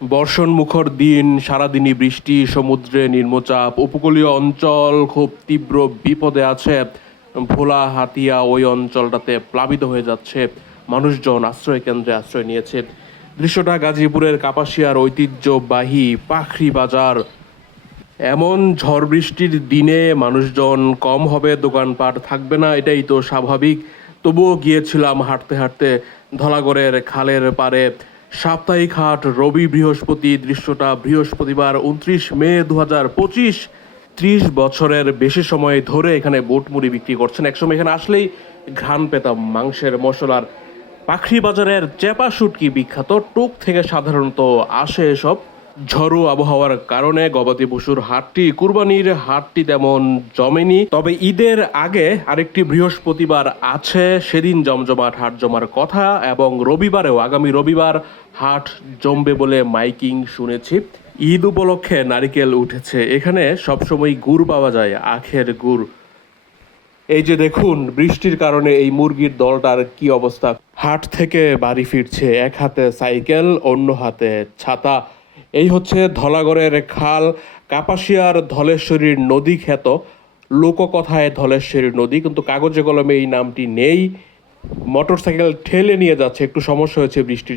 বর্ষণ মুখর দিন, সারাদিনই বৃষ্টি, সমুদ্রে নিম্নচাপ, উপকূলীয় অঞ্চল খুব তীব্র বিপদে আছে। ভোলা, হাতিয়া ওই অঞ্চলটাতে প্লাবিত হয়ে যাচ্ছে। মানুষজন আশ্রয় কেন্দ্রে আশ্রয় নিয়েছে। দৃশ্যটা গাজীপুরের কাপাসিয়ার ঐতিহ্যবাহী পাখরি বাজার। এমন ঝড় বৃষ্টির দিনে মানুষজন কম হবে, দোকানপাট থাকবে না, এটাই তো স্বাভাবিক। তবুও গিয়েছিলাম হাঁটতে হাঁটতে ধলাগড়ের খালের পারে সাপ্তাহিক হাট, রবি বৃহস্পতি, দৃশ্যটা বৃহস্পতিবার উনত্রিশ মে দু হাজার পঁচিশ। ত্রিশ বছরের বেশি সময় ধরে এখানে বোটমুড়ি বিক্রি করছেন। একসময় এখানে আসলেই ঘ্রাণ পেতাম মাংসের মশলার পাখরি বাজারের চেপা শুটকি বিখ্যাত, টুক থেকে সাধারণত আসে এসব। ঝড়ো আবহাওয়ার কারণে গবাদি পশুর হাটটি, কুরবানির হাটটি তেমন জমেনি। তবে ঈদের আগে আরেকটি বৃহস্পতিবার আছে, সেদিন জমজমাট, হাট জমার কথা এবং রবিবারেও, আগামী রবিবার হাট জমবে বলে মাইকিং শুনেছি। ঈদ উপলক্ষে নারিকেল উঠেছে। এখানে সবসময় গুড় পাওয়া যায়, আখের গুড়। এই যে দেখুন, বৃষ্টির কারণে এই মুরগির দলটার কি অবস্থা। হাট থেকে বাড়ি ফিরছে, এক হাতে সাইকেল, অন্য হাতে ছাতা। এই হচ্ছে ধলাগড়ের খাল, কাপাসিয়ার ধলেশ্বরীর নদী খ্যাত। লোককথায় ধলেশ্বরীর নদী, কিন্তু কাগজে কলমে এই নামটি নেই। মোটরসাইকেল ঠেলে নিয়ে যাচ্ছে, একটু সমস্যা হয়েছে বৃষ্টির